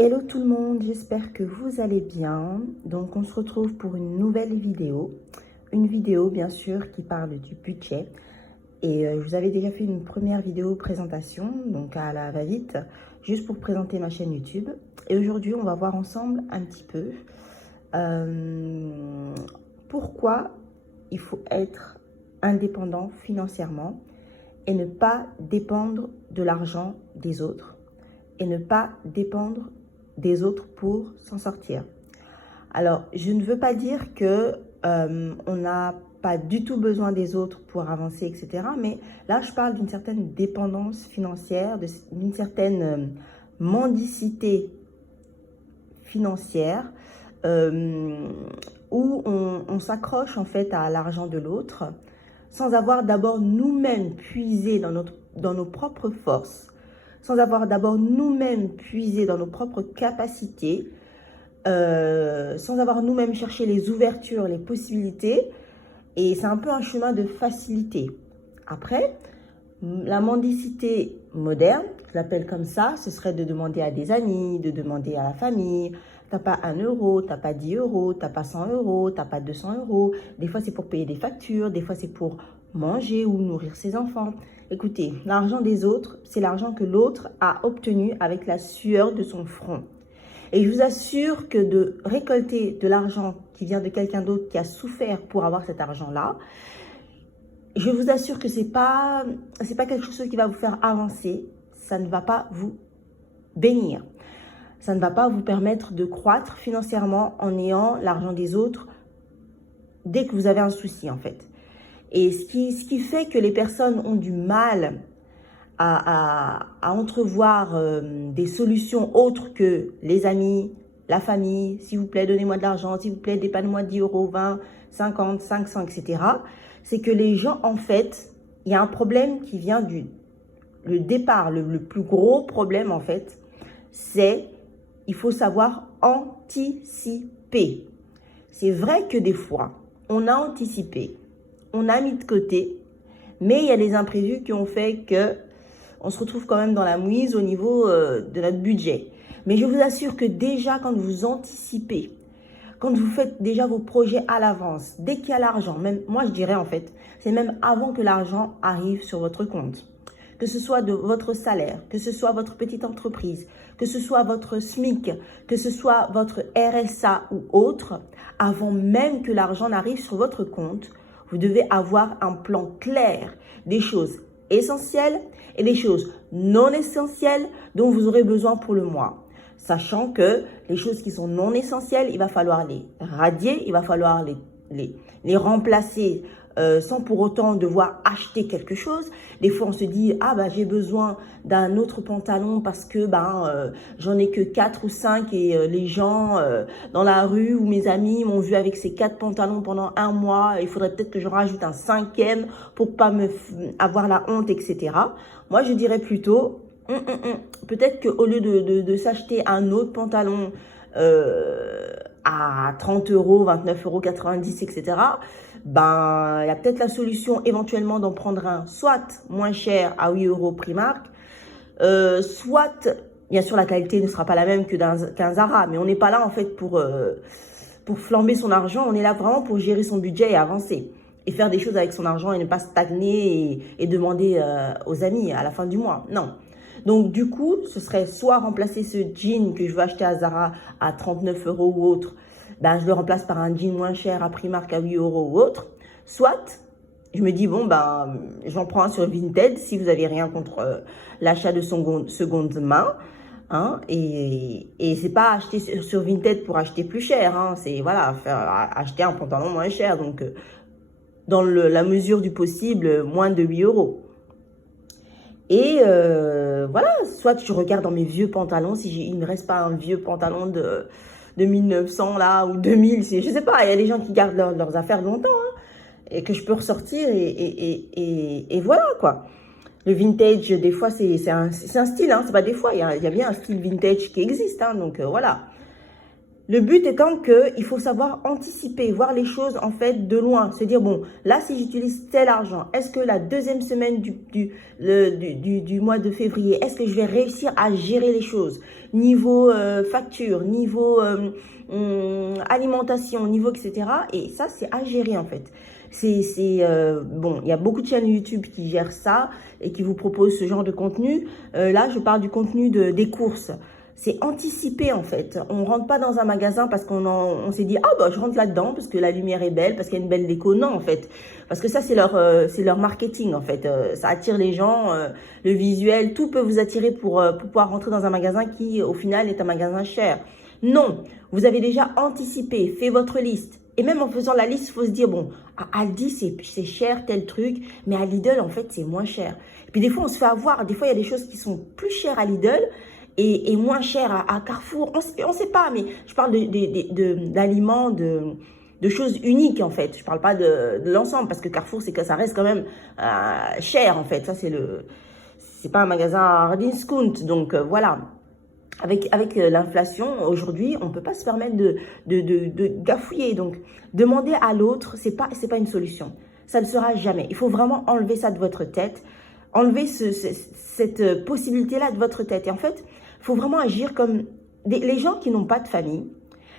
Hello tout le monde, j'espère que vous allez bien. Donc on se retrouve pour une nouvelle vidéo. Une vidéo bien sûr qui parle du budget. Et je vous avais déjà fait une première vidéo présentation, donc à la va-vite, juste pour présenter ma chaîne YouTube. Et aujourd'hui on va voir ensemble un petit peu pourquoi il faut être indépendant financièrement et ne pas dépendre de l'argent des autres. Et ne pas dépendre des autres pour s'en sortir. Alors, je ne veux pas dire que on n'a pas du tout besoin des autres pour avancer, etc. Mais là, je parle d'une certaine dépendance financière, d'une certaine mendicité financière où on s'accroche en fait à l'argent de l'autre sans avoir d'abord nous-mêmes puisé dans nos propres forces, sans avoir d'abord nous-mêmes puisé dans nos propres capacités, sans avoir nous-mêmes cherché les ouvertures, les possibilités. Et c'est un peu un chemin de facilité. Après, la mendicité moderne, je l'appelle comme ça, ce serait de demander à des amis, de demander à la famille. T'as pas 1 euro, t'as pas 10 euros, t'as pas 100 euros, t'as pas 200 euros. Des fois, c'est pour payer des factures, des fois, c'est pour manger ou nourrir ses enfants. Écoutez, l'argent des autres, c'est l'argent que l'autre a obtenu avec la sueur de son front. Et je vous assure que de récolter de l'argent qui vient de quelqu'un d'autre qui a souffert pour avoir cet argent-là, je vous assure que c'est pas quelque chose qui va vous faire avancer. Ça ne va pas vous bénir. Ça ne va pas vous permettre de croître financièrement en ayant l'argent des autres dès que vous avez un souci, en fait. Et ce qui fait que les personnes ont du mal à entrevoir des solutions autres que les amis, la famille, s'il vous plaît, donnez-moi de l'argent, s'il vous plaît, dépannez-moi 10 euros, 20, 50, 500, etc. C'est que les gens, en fait, il y a un problème qui vient le départ, le plus gros problème, en fait, c'est il faut savoir anticiper. C'est vrai que des fois, on a anticipé, on a mis de côté, mais il y a des imprévus qui ont fait que on se retrouve quand même dans la mouise au niveau de notre budget. Mais je vous assure que déjà, quand vous anticipez, quand vous faites déjà vos projets à l'avance, dès qu'il y a l'argent, même moi je dirais en fait, c'est même avant que l'argent arrive sur votre compte. Que ce soit de votre salaire, que ce soit votre petite entreprise, que ce soit votre SMIC, que ce soit votre RSA ou autre, avant même que l'argent n'arrive sur votre compte, vous devez avoir un plan clair des choses essentielles et des choses non essentielles dont vous aurez besoin pour le mois. Sachant que les choses qui sont non essentielles, il va falloir les radier, il va falloir les remplacer sans pour autant devoir acheter quelque chose. Des fois, on se dit « Ah, bah, j'ai besoin d'un autre pantalon parce que j'en ai que 4 ou 5 et les gens dans la rue ou mes amis m'ont vu avec ces 4 pantalons pendant 1 mois. Il faudrait peut-être que je rajoute un 5e pour pas avoir la honte, etc. » Moi, je dirais plutôt peut-être qu'au lieu de s'acheter un autre pantalon à 30 euros, 29,90 euros, etc., ben, il y a peut-être la solution éventuellement d'en prendre un soit moins cher à 8 euros Primark, soit, bien sûr, la qualité ne sera pas la même qu'un Zara, mais on n'est pas là en fait pour flamber son argent, on est là vraiment pour gérer son budget et avancer. Et faire des choses avec son argent et ne pas stagner et demander aux amis à la fin du mois. Non. Donc, du coup, ce serait soit remplacer ce jean que je veux acheter à Zara à 39 euros ou autre, ben, je le remplace par un jean moins cher à Primark à 8 euros ou autre. Soit, je me dis, bon, ben, j'en prends un sur Vinted si vous n'avez rien contre l'achat de seconde main. Hein, et c'est pas acheter sur Vinted pour acheter plus cher. Hein, c'est voilà, acheter un pantalon moins cher. Donc, dans la mesure du possible, moins de 8 euros. Et voilà, soit je regarde dans mes vieux pantalons, si il ne me reste pas un vieux pantalon de 1900 là, ou 2000, je sais pas, il y a des gens qui gardent leurs affaires longtemps, hein, et que je peux ressortir, et voilà quoi. Le vintage, des fois, c'est un style, hein, c'est pas des fois, il y a bien un style vintage qui existe, hein, donc voilà. Le but étant qu'il faut savoir anticiper, voir les choses en fait de loin. Se dire, bon, là, si j'utilise tel argent, est-ce que la deuxième semaine du mois de février, est-ce que je vais réussir à gérer les choses? Niveau facture, niveau alimentation, niveau etc. Et ça, c'est à gérer en fait. Bon, il y a beaucoup de chaînes YouTube qui gèrent ça et qui vous proposent ce genre de contenu. Là, je parle du contenu des courses. C'est anticipé en fait. On rentre pas dans un magasin parce on s'est dit ah bah je rentre là-dedans parce que la lumière est belle, parce qu'il y a une belle déco. Non en fait, parce que ça c'est leur marketing en fait. Ça attire les gens, le visuel, tout peut vous attirer pour pouvoir rentrer dans un magasin qui au final est un magasin cher. Non, vous avez déjà anticipé, fait votre liste. Et même en faisant la liste, il faut se dire, bon, à Aldi, c'est cher, tel truc, mais à Lidl, en fait, c'est moins cher. Et puis des fois, on se fait avoir. Des fois, il y a des choses qui sont plus chères à Lidl et moins chères à Carrefour. On sait pas, mais je parle d'aliments, de choses uniques, en fait. Je parle pas de l'ensemble, parce que Carrefour, c'est que ça reste quand même cher, en fait. Ça, c'est pas un magasin hard discount, donc voilà. Avec l'inflation, aujourd'hui, on ne peut pas se permettre de gafouiller. Donc, demander à l'autre, c'est pas une solution. Ça ne sera jamais. Il faut vraiment enlever ça de votre tête. Enlever cette possibilité-là de votre tête. Et en fait, il faut vraiment agir comme les gens qui n'ont pas de famille,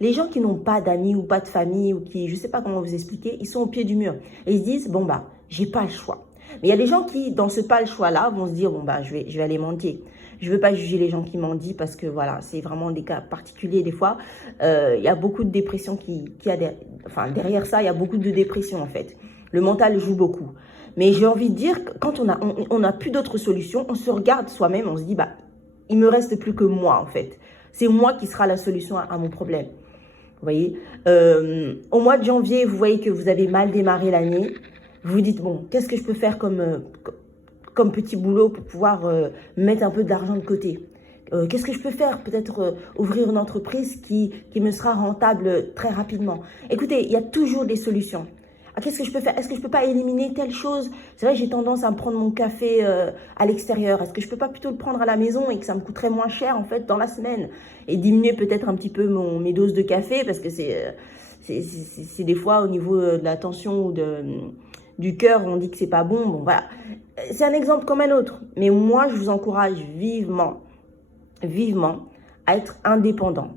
les gens qui n'ont pas d'amis ou pas de famille, ou qui, je ne sais pas comment vous expliquer, ils sont au pied du mur. Et ils se disent, bon bah, j'ai pas le choix. Mais il y a des gens qui, dans ce pas le choix-là, vont se dire, bon bah, je vais aller mendier. Je ne veux pas juger les gens qui mendient parce que voilà, c'est vraiment des cas particuliers des fois. Il y a beaucoup de dépression derrière ça, il y a beaucoup de dépression en fait. Le mental joue beaucoup. Mais j'ai envie de dire que quand on n'a plus d'autres solutions, on se regarde soi-même, on se dit, bah, il me reste plus que moi en fait. C'est moi qui sera la solution à mon problème. Vous voyez, au mois de janvier, vous voyez que vous avez mal démarré l'année. Vous vous dites, bon, qu'est-ce que je peux faire comme petit boulot pour pouvoir mettre un peu d'argent de côté. Qu'est-ce que je peux faire? Peut-être ouvrir une entreprise qui me sera rentable très rapidement. Écoutez, il y a toujours des solutions. Ah, qu'est-ce que je peux faire? Est-ce que je peux pas éliminer telle chose? C'est vrai, j'ai tendance à me prendre mon café à l'extérieur. Est-ce que je peux pas plutôt le prendre à la maison et que ça me coûterait moins cher en fait dans la semaine? Et diminuer peut-être un petit peu mes doses de café parce que c'est des fois au niveau de la tension ou du cœur, on dit que c'est pas bon. Bon, voilà. C'est un exemple comme un autre. Mais moi, je vous encourage vivement, vivement à être indépendant.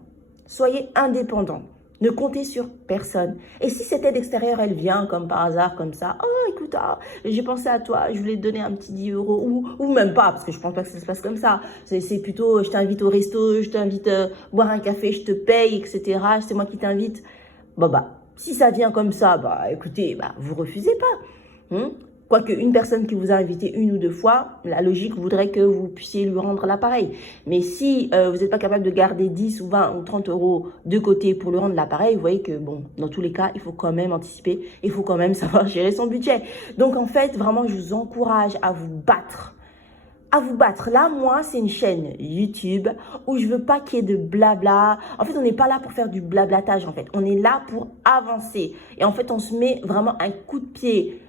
Soyez indépendant. Ne comptez sur personne. Et si cette aide extérieure, elle vient comme par hasard, comme ça, oh, écoute, j'ai pensé à toi, je voulais te donner un petit 10 euros, ou même pas, parce que je pense pas que ça se passe comme ça. C'est plutôt, je t'invite au resto, je t'invite boire un café, je te paye, etc. C'est moi qui t'invite. Bon, bah, si ça vient comme ça, bah, écoutez, bah, vous refusez pas. Quoique une personne qui vous a invité une ou deux fois, la logique voudrait que vous puissiez lui rendre l'appareil. Mais si vous n'êtes pas capable de garder 10 ou 20 ou 30 euros de côté pour lui rendre l'appareil, vous voyez que, bon, dans tous les cas, il faut quand même anticiper, il faut quand même savoir gérer son budget. Donc, en fait, vraiment, je vous encourage à vous battre. À vous battre. Là, moi, c'est une chaîne YouTube où je veux pas qu'il y ait de blabla. En fait, on n'est pas là pour faire du blablatage, en fait. On est là pour avancer. Et en fait, on se met vraiment un coup de pied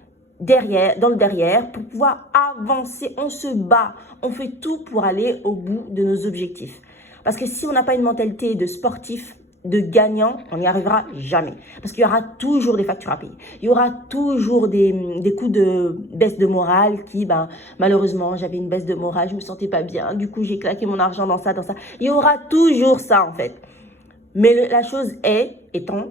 dans le derrière pour pouvoir avancer. On se bat, on fait tout pour aller au bout de nos objectifs. Parce que si on n'a pas une mentalité de sportif, de gagnant, on n'y arrivera jamais. Parce qu'il y aura toujours des factures à payer. Il y aura toujours des coups de baisse de morale qui, ben, malheureusement, j'avais une baisse de morale, je me sentais pas bien. Du coup, j'ai claqué mon argent dans ça, dans ça. Il y aura toujours ça, en fait. Mais la chose étant,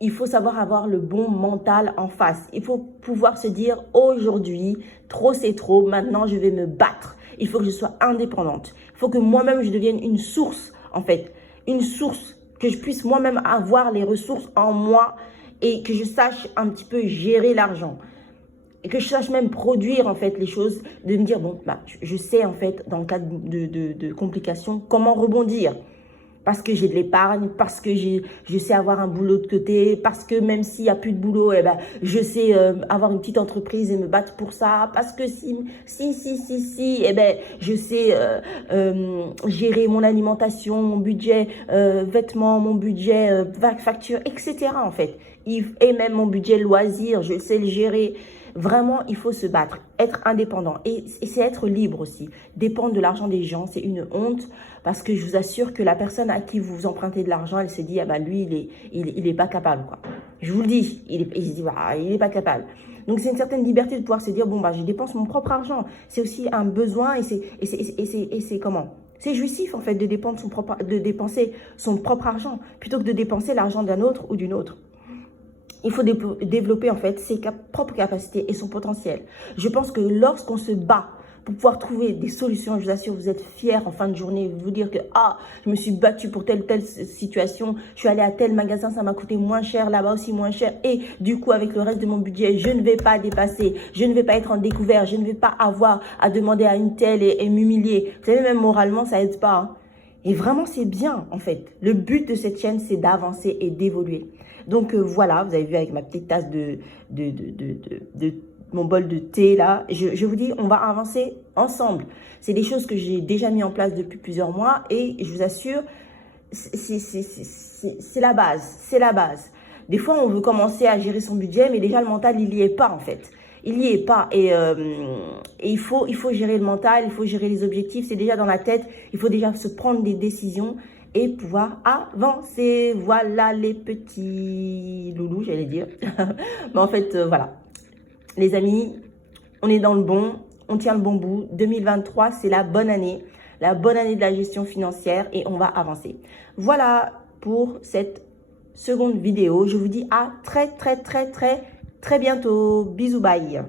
il faut savoir avoir le bon mental en face. Il faut pouvoir se dire, aujourd'hui, trop c'est trop, maintenant je vais me battre. Il faut que je sois indépendante. Il faut que moi-même je devienne une source, en fait. Une source, que je puisse moi-même avoir les ressources en moi et que je sache un petit peu gérer l'argent. Et que je sache même produire, en fait, les choses, de me dire, bon, bah, je sais, en fait, dans le cas de complications, comment rebondir. Parce que j'ai de l'épargne, parce que je sais avoir un boulot de côté, parce que même s'il n'y a plus de boulot, eh ben, je sais avoir une petite entreprise et me battre pour ça, parce que si, eh ben, je sais gérer mon alimentation, mon budget vêtements, mon budget facture, etc. en fait. Et même mon budget loisir, je sais le gérer. Vraiment, il faut se battre, être indépendant et c'est être libre aussi. Dépendre de l'argent des gens, c'est une honte parce que je vous assure que la personne à qui vous empruntez de l'argent, elle se dit, ah bah lui, il est pas capable, quoi. Je vous le dis, il se dit, bah, il est pas capable. Donc, c'est une certaine liberté de pouvoir se dire, bon, bah, je dépense mon propre argent. C'est aussi un besoin et c'est comment? C'est jouissif, en fait, de dépenser son propre argent plutôt que de dépenser l'argent d'un autre ou d'une autre. Il faut développer, en fait, ses propres capacités et son potentiel. Je pense que lorsqu'on se bat pour pouvoir trouver des solutions, je vous assure, vous êtes fiers en fin de journée, vous dire que, ah, je me suis battue pour telle situation, je suis allée à tel magasin, ça m'a coûté moins cher, là-bas aussi moins cher, et du coup, avec le reste de mon budget, je ne vais pas dépasser, je ne vais pas être en découvert, je ne vais pas avoir à demander à une telle et m'humilier. Vous savez, même moralement, ça aide pas, hein. Et vraiment, c'est bien, en fait. Le but de cette chaîne, c'est d'avancer et d'évoluer. Donc, voilà, vous avez vu avec ma petite tasse de mon bol de thé, là. Je vous dis, on va avancer ensemble. C'est des choses que j'ai déjà mis en place depuis plusieurs mois et je vous assure, c'est la base. C'est la base. Des fois, on veut commencer à gérer son budget, mais déjà, le mental, il n'y est pas, en fait. Il n'y est pas et il faut gérer le mental, il faut gérer les objectifs, c'est déjà dans la tête, il faut déjà se prendre des décisions et pouvoir avancer. Voilà les petits loulous, j'allais dire. Mais en fait, voilà. Les amis, on est dans le bon, on tient le bon bout. 2023, c'est la bonne année de la gestion financière et on va avancer. Voilà pour cette seconde vidéo. Je vous dis à très bientôt. Bisous, bye.